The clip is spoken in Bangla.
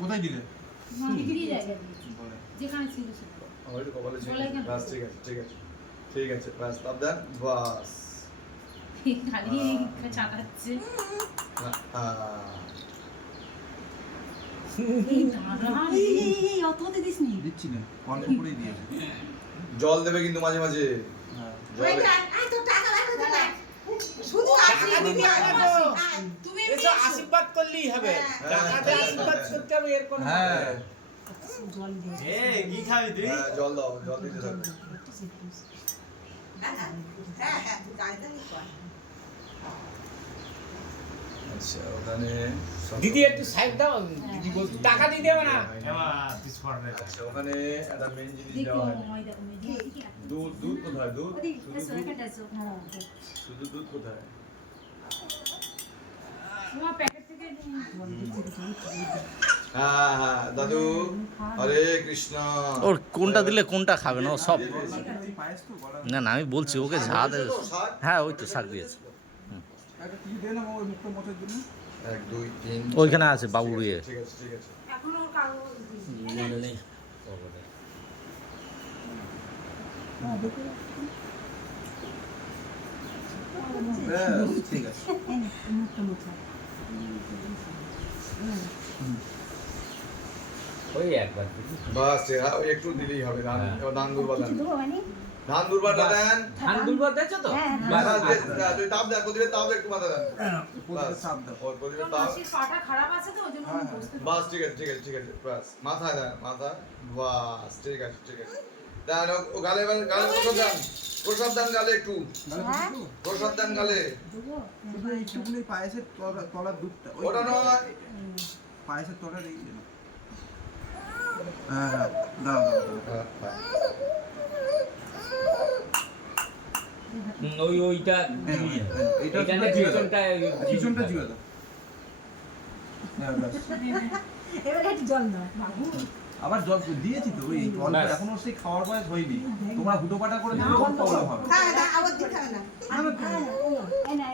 কোথায় দিলে? ফ্রি জায়গা দিয়েছি যেখানে ছিল ছিল আমার একটু কপালে ছিল বাস ঠিক আছে ঠিক আছে বাস তাপ দেন বাস খালি চালাচ্ছে অত দিস নি দিচ্ছি না অল্প করেই দিয়েছে। জল দেবে কিন্তু মাঝে মাঝে জল শুধু তুমি এসব আশীর্বাদ করলেই হবে, টাকাতে আশীর্বাদ করতে হবে এর কোনো হ্যাঁ জল দিয়ে কি খাবি তুই? জল দাও জল দিতে থাকো আচ্ছা ওখানে দিদি একটু সাইড দাও, দিদি বলছি টাকা দিয়ে দেবে না। তুই সর রে। আচ্ছা ওখানে একটা মেন জিনিস দেখো দেওয়া হয় ওই দেখো দুধ কোথায় দুধ হ্যাঁ শুধু দুধ কোথায় তোমার প্যাকেট থেকে হ্যাঁ দাদু হরে কৃষ্ণ ওর কোনটা দিলে কোনটা খাবে না ও সব পায়েস তো গলা না না আমি বলছি ওকে যা দেবে হ্যাঁ ওই তো শাক দিয়েছে একটা কি দে না ওই মুখটা মোছার জন্য। 1 2 3 ওইখানে আছে বাবুর ইয়ে ঠিক আছে এখনো কাগজ ব্যাস, ঠিক আছে। মুখটা মোছা ওই একবার দিদি বাস হ্যাঁ ওই একটু দিলেই হবে ধান দুর্বা দেন ধান দুর্বাটা দেন ধান দুর্বল দেখছো তো? তুই তাপ দেন প্রদীপে তাপ একটু মাথা দেন প্রদীপের চাপ দাও। ওর প্রদীপে তাপ মাসির পাটা খারাপ আছে তো ওইজন্য আমি বসতে বাস ঠিক আছে বাস মাথায় দেন মাথা বাস ঠিক আছে দেন ও গালে গালে প্রসাদ দেন গালে একটু প্রসাদ দেন গালে শুধু এইটুকুনি পায়েসের তলার দুধটা ওটা নয় পায়েসের তলা রেখে দিলাম। হ্যাঁ দাও ওইটা এইটা এখানে পিছনটা পিছনটা জিও দাও। হ্যাঁ ব্যাস। এবারে একটু জল দাও বাবু আবার জল দিয়েছি তো ওই জল ব্যাস। এখনো সেই খাওয়ার বয়স হয়নি। তোমরা হুটো পাটা করে দিলে খুব প্রবলেম হবে। আবার দিতে হবে না। না, না, এই না